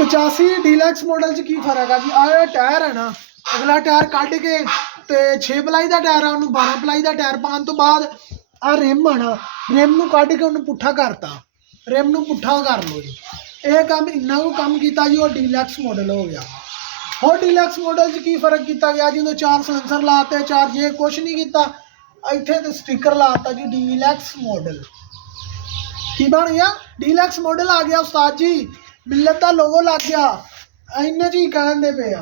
85 deluxe model च की फर्क है जी। आ टायर है ना, अगला टायर कढ़ के ते 6 पलाई का टायर है, उन्होंने 12 पलाई का टायर पाने तो बाद आ रिम है ना, रिम नूं कढ़ के उन्होंने पुट्ठा करता, रिम नूं पुट्ठा कर लो जी। ये काम इन्ना को काम किया जी, वो डीलक्स मॉडल हो गया। और डीलक्स मॉडल च की फर्क किया गया जी, 4 सलेंसर लाते, 4 ये कुछ नहीं किया, इत्थे तो स्टिकर लाता जी डीलक्स मॉडल। की बन गया? डीलक्स मॉडल आ गया उस्ताद जी, मिलत का लोगो लग गया, इन्ने जी कहते पे आ।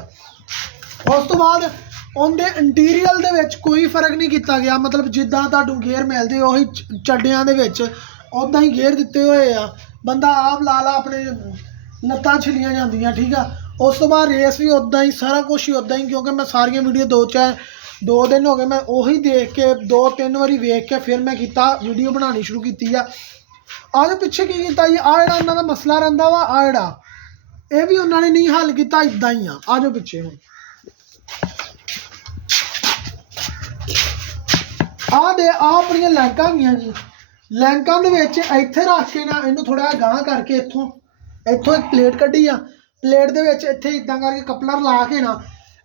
उस तो बाद उनके इंटीरियर दे विच कोई फर्क नहीं किया गया, मतलब जिदा तुहानू गेयर मिलते उही चड्डियां दे विच उदा ही गेयर दिते हुए आ, बंदा आप ला ला अपने लत्तां छिलियां जांदियां, ठीक है। उस तो बाद रेस भी उदा ही, सारा कुछ ही उदा ही, क्योंकि मैं सारिया वीडियो 2 दिन हो गए मैं उही देख के 2-3 बारी वेख के फिर मैं किया वीडियो बनानी शुरू की है। आज पिछे की किया जी, आ जिहड़ा उन्हां दा मसला रहिंदा वा, आ जिहड़ा ये भी उन्होंने नहीं हल किया, इदा ही आ। आ जाओ पिछे हुण अपनियां लैंकां गईयां जी, लैंकां दे विच इत्थे रख के ना इनू थोड़ा गांह करके इत्थों एक प्लेट कड्ढी आ, प्लेट दे विच इत्थे इदां करके कपलर ला के ना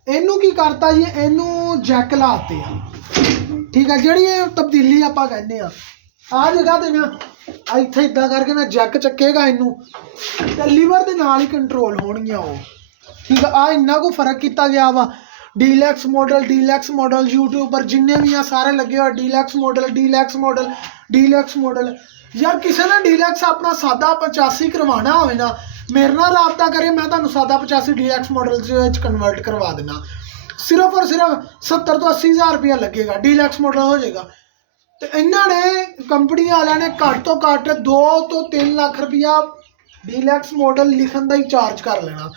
इनू की करता जी, इनू जैक लाते आ, ठीक है। जिहड़ी ये तब्दीली आपां कहने आ जगह ते ना इत्थे इदां करके ना जैक चक्केगा इनू ते लीवर दे नाल ही कंट्रोल होणगियां वो, ठीक है। आ इन्ना को फर्क किया गया वा। डीलक्स मॉडल यूट्यूब पर जिन्ने भी आ सारे लगे हुए डीलक्स मॉडल। यार किसी ने डीलक्स अपना सादा 85 करवाना हो ना, मेरे नाल राबता करे, मैं तुहानू सादा 85 डीलक्स मॉडल कन्वर्ट करवा देना। सिर्फ और सिर्फ 70 तो 80 हज़ार रुपया लगेगा, डीलक्स मॉडल हो जाएगा। तो इन्होंने कंपनी वाले ने घट तो घट 2 तो 3 लाख रुपया डीलक्स मॉडल लिखन का ही चार्ज कर लेना।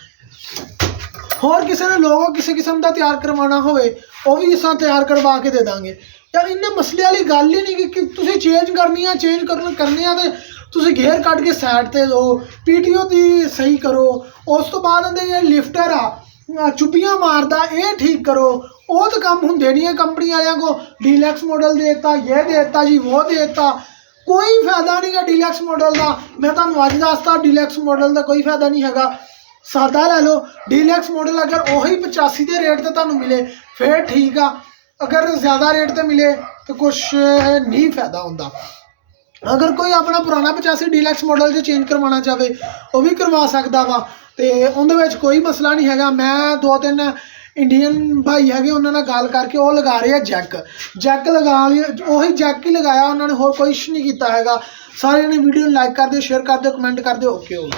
होर किसी ने लोगों किसी किस्म का तैयार करवाना होवे वो भी असां तैयार करवा के दे देंगे। यार इन्ने मसले वाली गल ही नहीं कि तुसीं चेंज करनी है, चेंज करने तो तुसीं घेर कट के साइड ते दो, पीटीओ की सही करो, उस तो बाद ये लिफ्टर आ चुपियां मारदा ये ठीक करो, वो तो काम होंगे नहीं है। कंपनी वालों को डीलक्स मॉडल देता, ये देता जी, वो देता, कोई फायदा नहीं है डीलक्स मॉडल का। मैं तुहानू अज दसता डीलक्स मॉडल का कोई फायदा नहीं है। सादा लै लो, डीलक्स मॉडल अगर वही 85 के रेट से तुहानू मिले फिर ठीक आ, अगर ज़्यादा रेट से मिले तो कुछ नहीं फायदा होंदा। अगर कोई अपना पुराना 85 डीलक्स मॉडल जो चेंज करवाना चाहे वह भी करवा सकता वा, तो उन्हें कोई मसला नहीं है। मैं 2-3 इंडियन भाई है उन्होंने गल करके वो लगा रहे हैं जैक लगा वही जैक ही लगाया उन्होंने, होर कुछ नहीं किया है। सारे ने वीडियो लाइक कर दो, शेयर कर दो, कमेंट कर दो। ओके हो।